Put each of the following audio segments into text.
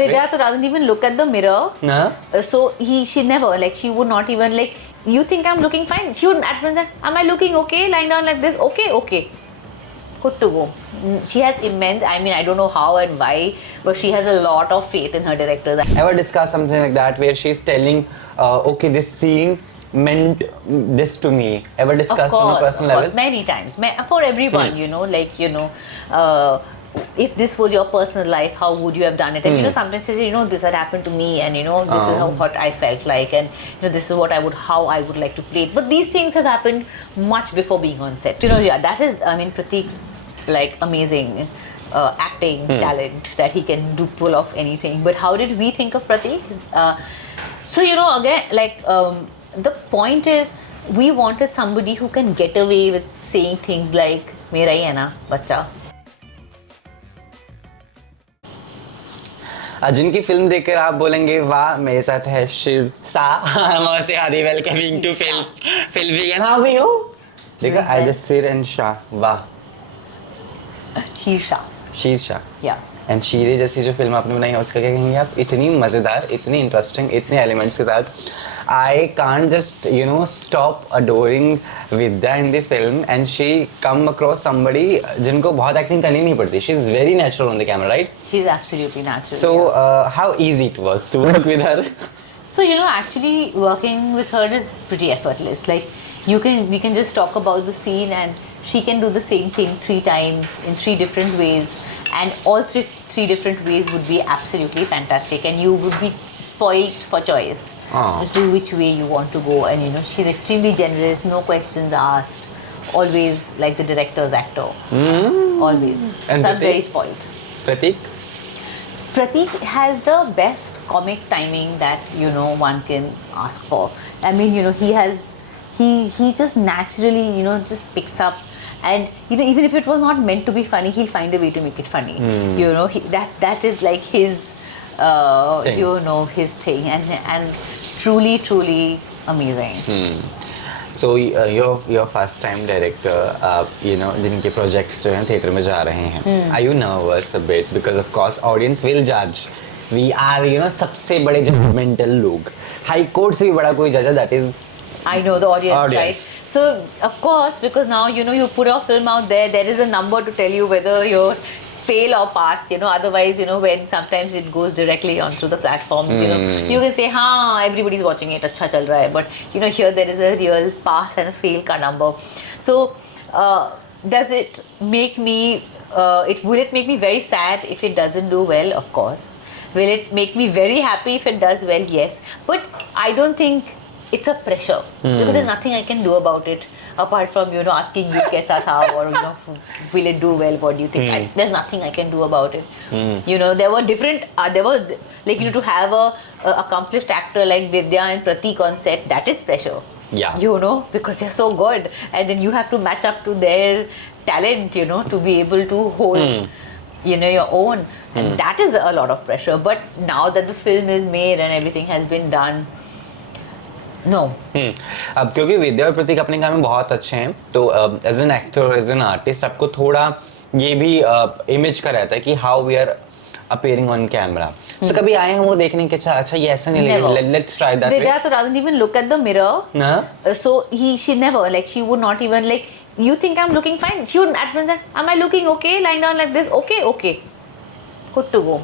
Vidya doesn't even look at the mirror. No. So she never, like, she would not even, like, you think I'm looking fine? She would admit that, am I looking okay? Lying down like this? Okay. Good to go. She has immense, I mean, I don't know how and why, but she has a lot of faith in her directors. Ever discuss something like that where she's telling, okay, this scene meant this to me? Ever discussed on a personal level? Of course, many times. For everyone, if this was your personal life, how would you have done it? And sometimes she says, this had happened to me, and this is what I felt like, and this is how I would like to play it. But these things have happened much before being on set. That is, I mean, Prateek's like amazing acting talent, that he can pull off anything. But how did we think of Prateek? Again, like the point is, we wanted somebody who can get away with saying things like "Mera hi hai na, bachcha." जिनकी film देखकर आप बोलेंगे वाह मेरे साथ है शिव सा नमस्ते आदि वेलकमिंग टू फिल्म वीगन हाउ आर यू देखो आइदर सिर एंड शाह वाह शीरशाह या एंड शीरे जैसी जो फिल्म आपने बनाई है उसका क्या कहेंगे आप? इतनी मज़ेदार, इतनी इंटरेस्टिंग, इतने एलिमेंट्स के साथ I can't just stop adoring Vidya in the film and she come across somebody जिनको बहुत एक्टिंग करनी नहीं पड़ती. She is very natural on the camera, right? She is absolutely natural. So how easy it was to work with her? So actually working with her is pretty effortless. Like we can just talk about the scene and she can do the same thing 3 times in 3 different ways, and all three different ways would be absolutely fantastic, and you would be spoiled for choice. Just do which way you want to go, and she's extremely generous, no questions asked, always like the director's actor. Always. And so I'm very spoiled. Prateek has the best comic timing that one can ask for. I mean, he just naturally just picks up, and even if it was not meant to be funny, he'll find a way to make it funny. That is like his his thing, and truly amazing. So you're first time director, जिनके projects जो हैं theatre में जा रहे हैं. Are you nervous a bit? Because of course audience will judge. We are सबसे बड़े judgmental लोग. High court से भी बड़ा कोई judge है, that is I know, the audience, right? So of course, because now you put your film out there, there is a number to tell you whether you're fail or pass. Otherwise, when sometimes it goes directly onto the platforms, you can say, everybody's watching it, अच्छा चल रहा है. But here there is a real pass and fail का number. So does it make me? Will it make me very sad if it doesn't do well? Of course. Will it make me very happy if it does well? Yes. But I don't think it's a pressure, because there's nothing I can do about it apart from asking you kaisa tha, or will it do well, what do you think? There's nothing I can do about it. There were different there was like to have a accomplished actor like Vidya and Prateek on set, that is pressure. Because they're so good, and then you have to match up to their talent, to be able to hold your own, and that is a lot of pressure. But now that the film is made and everything has been done, no. अब क्योंकि विद्या और प्रतीक अपने काम में बहुत अच्छे हैं, तो as an actor, as an artist, आपको थोड़ा ये भी इमेज का रहता है कि how we are appearing on camera. So कभी आए हैं वो देखने के अच्छा ये ऐसा नहीं लगे, let's try that way. Vidya doesn't even look at the mirror. So she never, like, she would not even, like, you think I'm looking fine? She would admit that, am I looking okay? Lying down like this? Okay. Good to go.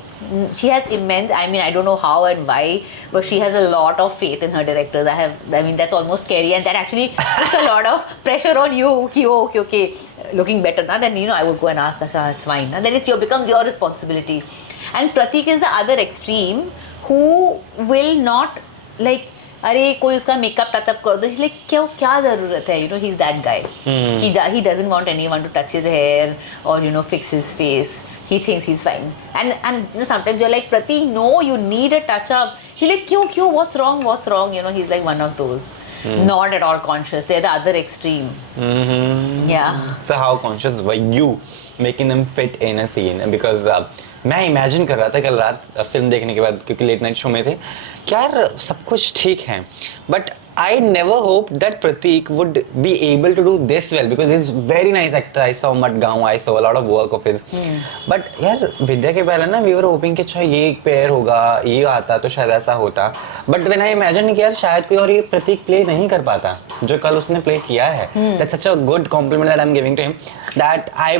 She has immense, I mean, I don't know how and why, but she has a lot of faith in her directors. I mean, that's almost scary, and that actually puts a lot of pressure on you. Okay, looking better now. Then I would go and ask, it's fine. And then becomes your responsibility. And Prateek is the other extreme, who will not, like, अरे कोई उसका makeup touch-up कर दो, like क्या जरूरत है? He's that guy. He doesn't want anyone to touch his hair or fix his face. He thinks he's fine, and sometimes you're like, Prateek, no, you need a touch up. He's like, क्यों? What's wrong? He's like one of those. Not at all conscious. They're the other extreme. Yeah. So how conscious were you making them fit in a scene? Because मैं imagine कर रहा था कल रात film देखने के बाद, क्योंकि लेट नाइट शो में थे, क्या यार सब कुछ ठीक है, but I never hoped that Pratik would be able to do this well because he's very nice actor. I saw Madgaon, I saw a lot of work of his. But यार विद्या के पहले ना we were hoping कि अच्छा ये एक pair होगा, ये आता तो शायद ऐसा होता. But when I imagine कि यार शायद कोई और ये प्रतीक प्ले नहीं कर पाता जो कल उसने प्ले किया है. That's such a good compliment that I'm giving to him. That I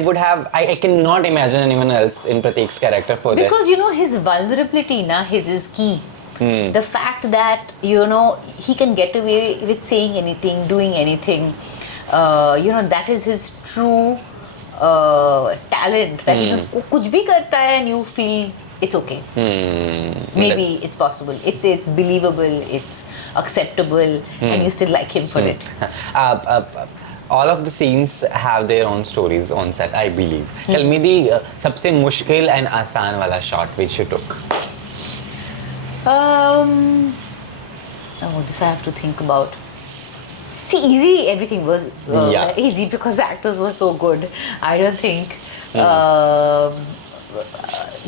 cannot imagine anyone else in Pratik's character for this. Because you know his vulnerability, his is key. The fact that he can get away with saying anything, doing anything, that is his true talent. That वो कुछ भी करता है and you feel it's okay. Maybe it's possible. It's believable. It's acceptable, and you still like him for it. All of the scenes have their own stories on set, I believe. Tell me the सबसे मुश्किल and आसान वाला shot which you took. This I have to think about. See, easy, everything was easy because the actors were so good. I don't think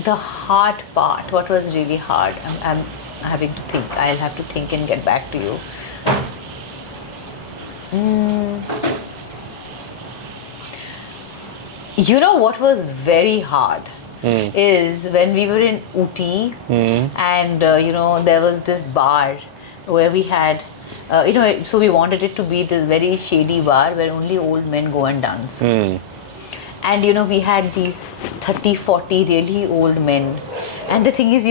the hard part, what was really hard, I'm having to think. I'll have to think and get back to you. You know what was very hard? Is when we were in Ooty and there was this bar where we had so we wanted it to be this very shady bar where only old men go and dance. And we had these 30-40 really old men, and the thing is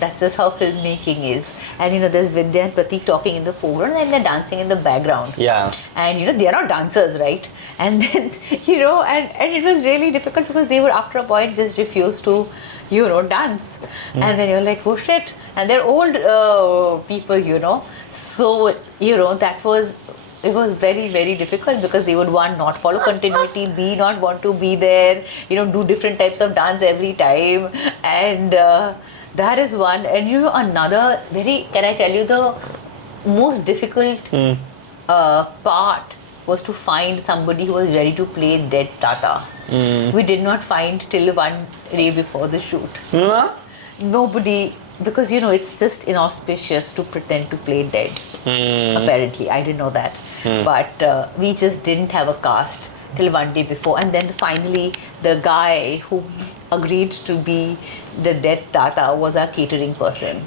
that's just how filmmaking is. And there's Vidya and Pratik talking in the foreground and they're dancing in the background. Yeah. And they're not dancers, right? And then and it was really difficult because they would after a point just refuse to dance. And then you're like, oh shit. And they're old people, so it was very, very difficult because they would one, not follow continuity, B, not want to be there, do different types of dance every time. And that is one. And another can I tell you, the most difficult part was to find somebody who was ready to play dead Tata. We did not find till one day before the shoot. Nobody, because it's just inauspicious to pretend to play dead. Apparently, I didn't know that. But we just didn't have a cast till one day before, and then finally the guy who agreed to be the dead Tata was our catering person.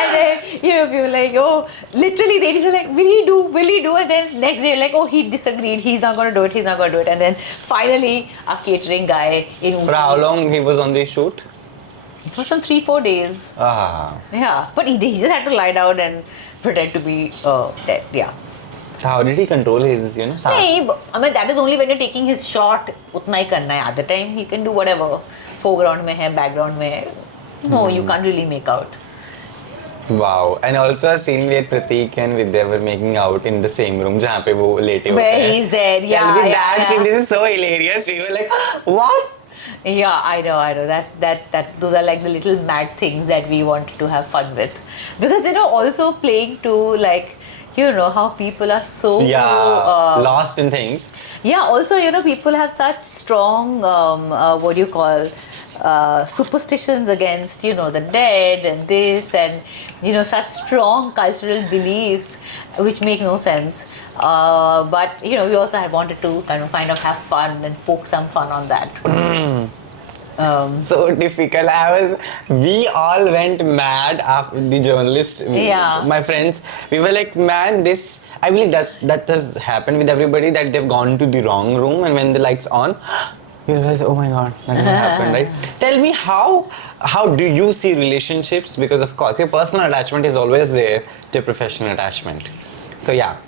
And then we were like, oh, literally they were like, will he do? And then next day like, oh, he disagreed, he's not going to do it. And then finally our catering guy in Ooty. For how long he was on the shoot? It was some 3-4 days. Yeah, but he just had to lie down and pretend to be dead. Yeah. So how did he control his सांस? I mean, that is only when you're taking his shot. उतना ही करना है. Other time he can do whatever. Foreground में है, background में है. No, you can't really make out. Wow. And also a scene where Pratik and Vidya were making out in the same room जहाँ पे वो लेटे होते हैं. Where he's there, yeah. Tell me that scene. This is so hilarious. We were like, what? Yeah, I know. That those are like the little mad things that we wanted to have fun with, because also playing to like how people are so lost in things. Yeah, also people have such strong what do you call superstitions against the dead and this and such strong cultural beliefs which make no sense. But we also had wanted to kind of have fun and poke some fun on that. So difficult. We all went mad after the journalist. Yeah. My friends, we were like, man, I believe that has happened with everybody, that they've gone to the wrong room, and when the lights on, you realize, oh my god, that has happened, right? Tell me how do you see relationships? Because of course your personal attachment is always there to professional attachment. So yeah.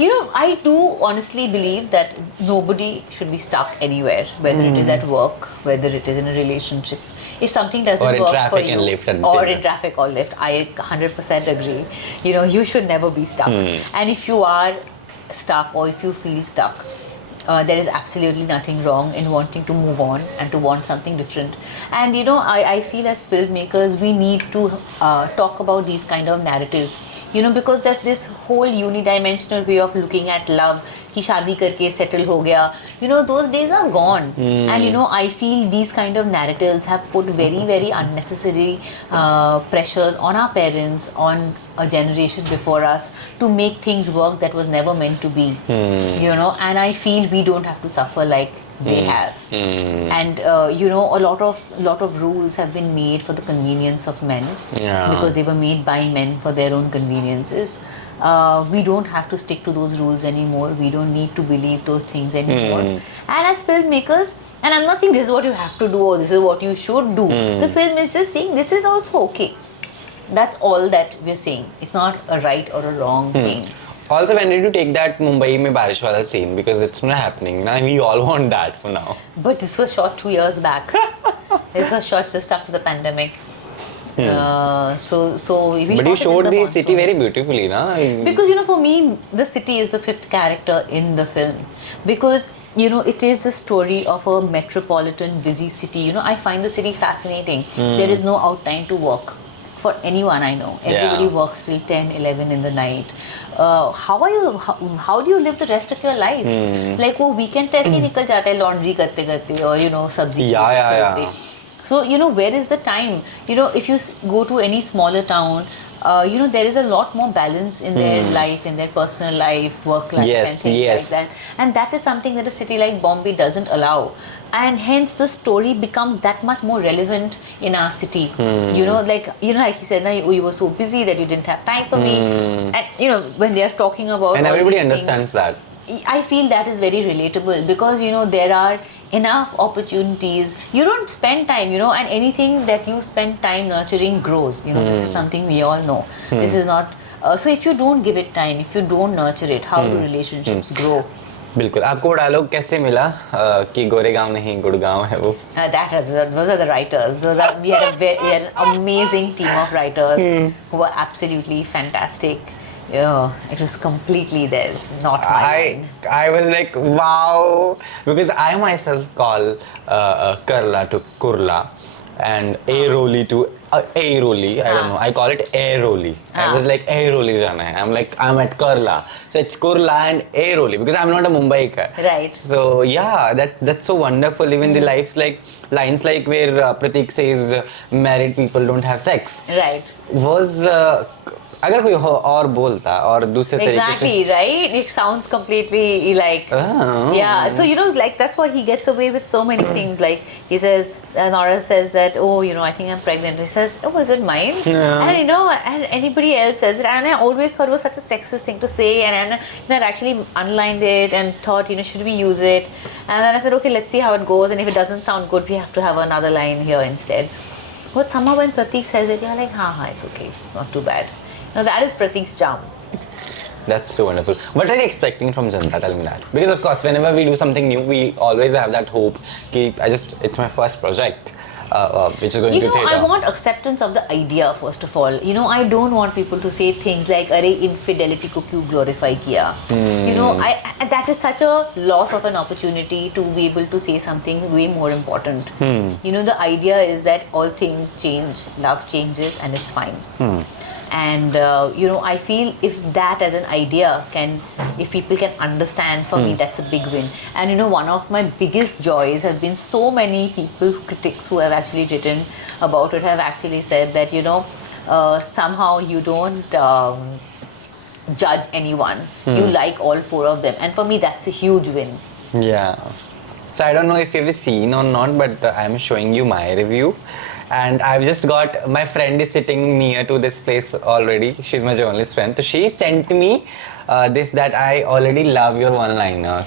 I do honestly believe that nobody should be stuck anywhere, whether it is at work, whether it is in a relationship. If something doesn't work for you, or in traffic or lift, I 100% agree. You should never be stuck. And if you are stuck or if you feel stuck, there is absolutely nothing wrong in wanting to move on and to want something different. And you know, I feel as filmmakers we need to talk about these kind of narratives, you know, because there's this whole unidimensional way of looking at love ki shaadi karke settle ho gaya, you know, those days are gone. And you know, I feel these kind of narratives have put very very unnecessary pressures on our parents, on a generation before us, to make things work that was never meant to be. You know, and I feel we don't have to suffer like they have. And you know, a lot of rules have been made for the convenience of men, because they were made by men for their own conveniences. We don't have to stick to those rules anymore. We don't need to believe those things anymore. And as filmmakers, and I'm not saying this is what you have to do or this is what you should do. The film is just saying this is also okay. That's all that we're saying. It's not a right or a wrong thing. Also, when did you take that Mumbai mein barish wala scene? Because it's not happening. Now we all want that for now. But this was shot 2 years back. This was shot just after the pandemic. So we But you showed the monsoons. city very beautifully, na? Because you know, for me, the city is the fifth character in the film. Because you know, it is the story of a metropolitan, busy city. You know, I find the city fascinating. There is no out time to work. For anyone I know, everybody works till 10, 11 in the night. How do you live the rest of your life? Like वो weekend तो ऐसे ही निकल जाता है laundry करते करते, or you know, सब्जी करते. So you know, where is the time? You know, if you go to any smaller town, you know, there is a lot more balance in their life, in their personal life, work life, and things like that. And that is something that a city like Bombay doesn't allow. And hence the story becomes that much more relevant in our city. You know, like he said, you were so busy that you didn't have time for me. And you know, when they are talking about and all everybody these understands things, that. I feel that is very relatable, because you know, there are enough opportunities. You don't spend time, you know, and anything that you spend time nurturing grows. You know, this is something we all know. This is not so if you don't give it time, if you don't nurture it, how do relationships grow? बिल्कुल. आपको वो dialogue कैसे मिला कि गोरेगांव नहीं गुड़गांव है वो? Those are the writers. We had an amazing team of writers who were absolutely fantastic. Yeah, it was completely theirs, not mine. I was like, wow, because I myself call Karla to Kurla and Airoli to Airoli. I don't know. I call it Airoli. I was like, Airoli jana hai. I'm like, I'm at Karla. So it's Kurla and Airoli because I'm not a Mumbaiker. Right. So yeah, that's so wonderful. Even the lines like where Pratik says married people don't have sex. Right. Was अगर कोई और बोलता और दूसरे तरीके से exactly right, it sounds completely like yeah, so you know, like that's why he gets away with so many things. Like he says, Nora says that, oh, you know, I think I'm pregnant. He says, oh, is it mine? And you know, and anybody else says it, and I always thought it was such a sexist thing to say, and I actually underlined it and thought, you know, should we use it? And then I said, okay, let's see how it goes, and if it doesn't sound good, we have to have another line here instead. But somehow when Pratik says it, you're like, it's okay, it's not too bad. Now that is Pratik's charm. That's so wonderful. What are you expecting from Janta? Tell me that. Because of course, whenever we do something new, we always have that hope. It's my first project, which is going to theatre. I want acceptance of the idea first of all. You know, I don't want people to say things like, "Arey, infidelity ko kyun glorify kiya?" You know, that is such a loss of an opportunity to be able to say something way more important. You know, the idea is that all things change, love changes, and it's fine. And you know, I feel if that as an idea if people can understand, for me that's a big win. And you know, one of my biggest joys have been so many critics who have actually written about it have actually said that, you know, somehow you don't judge anyone, you like all four of them, and for me that's a huge win. Yeah. So I don't know if you've seen or not, but I'm showing you my review. And I've just got, my friend is sitting near to this place already. She's my journalist friend. So she sent me that I already love your one-liners.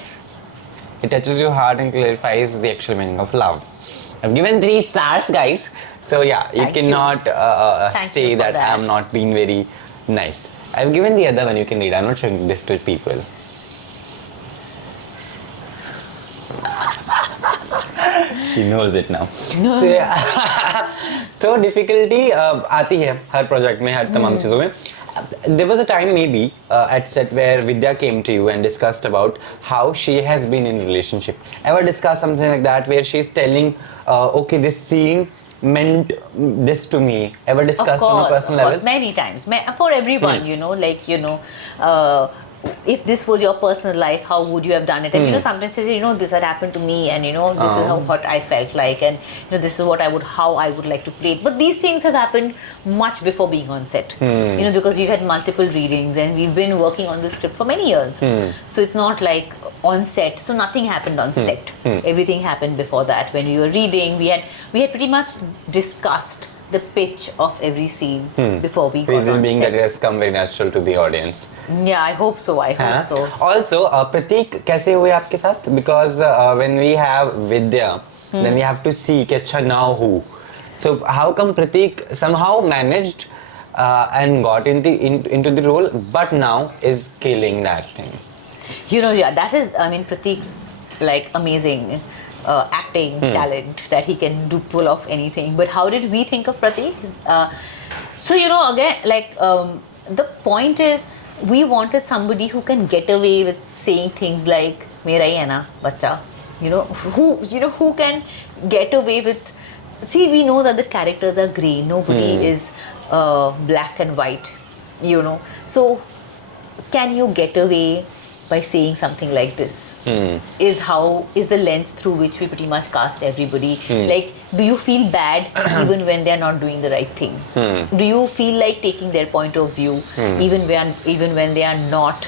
It touches your heart and clarifies the actual meaning of love. I've given 3 stars, guys. So yeah, you cannot say that I'm not being very nice. I've given the other one, you can read. I'm not showing this to people. She knows it now. So difficulty आती है हर project में, हर तमाम चीज़ों में. There was a time maybe at set where Vidya came to you and discussed about how she has been in relationship. Ever discuss something like that where she's telling, okay, this scene meant this to me? Ever discussed on a personal of course, level? many times. For everyone, if this was your personal life, how would you have done it? And sometimes they say, this had happened to me, and this is how what I felt like, and this is how I would like to play it. But these things have happened much before being on set. Because we've had multiple readings and we've been working on the script for many years. So it's not like on set. So nothing happened on set. Everything happened before that. When we were reading, we had pretty much discussed the pitch of every scene before we got Reason on being set. that it has come very natural to the audience. Yeah, I hope so. I hope so. Also, Prateek, कैसे हुए आपके साथ? Because when we have Vidya, then we have to see कि अच्छा now who. So how come Prateek somehow managed and got into the role, but now is killing that thing? That is, Prateek's like amazing acting talent that he can pull off anything. But how did we think of Prateek? So, again, like the point is, we wanted somebody who can get away with saying things like "Mera hi hai na, bacha." Who can get away with. See, we know that the characters are grey. Nobody is black and white. So can you get away by saying something like this? Is the lens through which we pretty much cast everybody. Like, do you feel bad even when they are not doing the right thing? Do you feel like taking their point of view even when they are not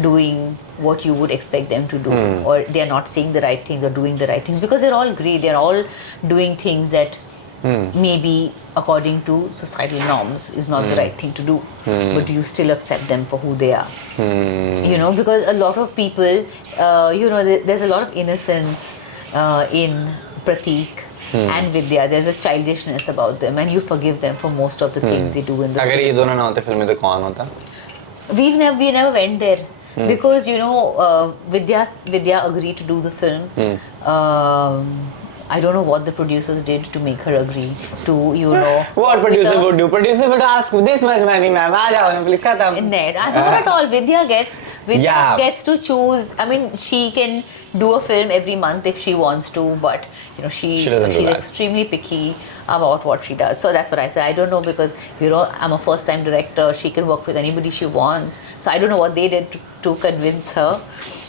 doing what you would expect them to do, or they are not saying the right things or doing the right things? Because they're all grey. They're all doing things that maybe according to societal norms is not the right thing to do, but do you still accept them for who they are? Because a lot of people, there's a lot of innocence in Prateek and Vidya. There's a childishness about them, and you forgive them for most of the things they do in the अगर ये film. दोनों ना होते film में तो कौन होता? We never went there because Vidya agreed to do the film. I don't know what the producers did to make her agree to What producer would do? Producer would ask this much money, ma'am. आ जाओ, खत्म. Not at all. Vidya Yeah. gets to choose. I mean, she can do a film every month if she wants to, but she's doesn't do that. extremely picky about what she does. So that's what I said. I don't know, because I'm a first-time director. She can work with anybody she wants. So I don't know what they did to convince her.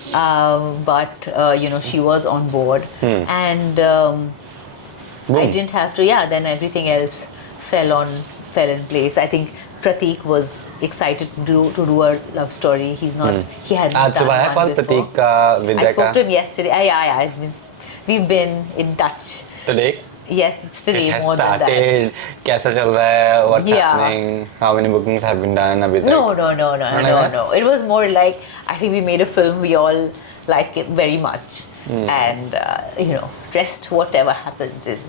But she was on board, and I didn't have to. Yeah, then everything else fell in place. I think Prateek was excited to do a love story. He's not. He hadn't आज done सुबह है one call before. प्रतीक का विद्या I spoke का to him yesterday. We've been in touch. today. Yes, it's today It has more than that. started. कैसा चल रहा है? What's Yeah. happening? How many bookings have been done अभी तक? No. It was more like, I think we made a film. We all like it very much, and rest, whatever happens is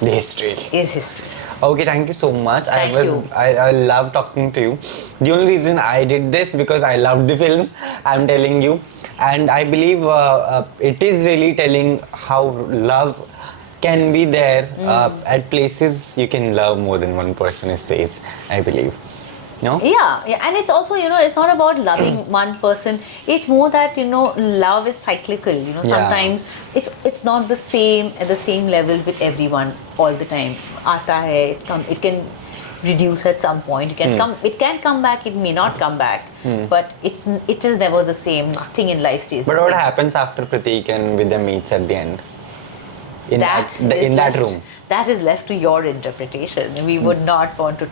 The history. history. Okay, thank you so much. Thank you. I love talking to you. The only reason I did this because I loved the film. I'm telling you, and I believe it is really telling how love can be there at places you can love more than one person. It says, I believe. No? Yeah, and it's also, it's not about loving one person. It's more that, love is cyclical. Sometimes it's not the same at the same level with everyone all the time. Aata hai, it can reduce at some point. It can come back, it may not come back. But it is never the same. Nothing in life stays But the what same. happens after Prateek and Vidya meets at the end? In That that is room. That is left to your interpretation. We would not want to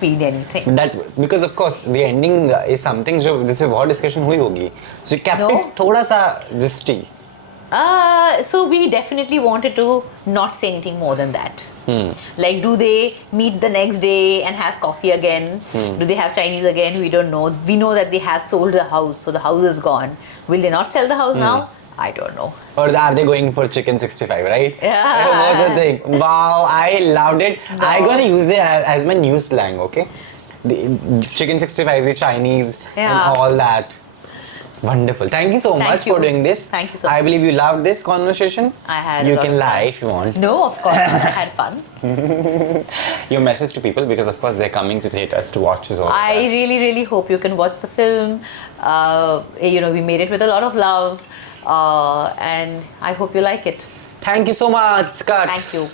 feed anything. That because of course the ending is something जो जिससे बहुत discussion हुई होगी. So you kept No. it थोड़ा सा zesty. So we definitely wanted to not say anything more than that. Like, do they meet the next day and have coffee again? Do they have Chinese again? We don't know. We know that they have sold the house, so the house is gone. Will they not sell the house now? I don't know. Or are they going for chicken 65, right? Yeah. That was the thing. Wow, I loved it. No. I'm gonna use it as my new slang, okay? The chicken 65, the Chinese, and Yeah. all that. Wonderful. Thank you so Thank much you. for doing this. Thank you so I much. believe you loved this conversation. I had a You lot can of lie fun. if you want. No, of course, I had fun. Your message to people, because of course they're coming to theaters to watch this all. I really, really hope you can watch the film. We made it with a lot of love, and I hope you like it. Thank you so much. Cut. Thank you.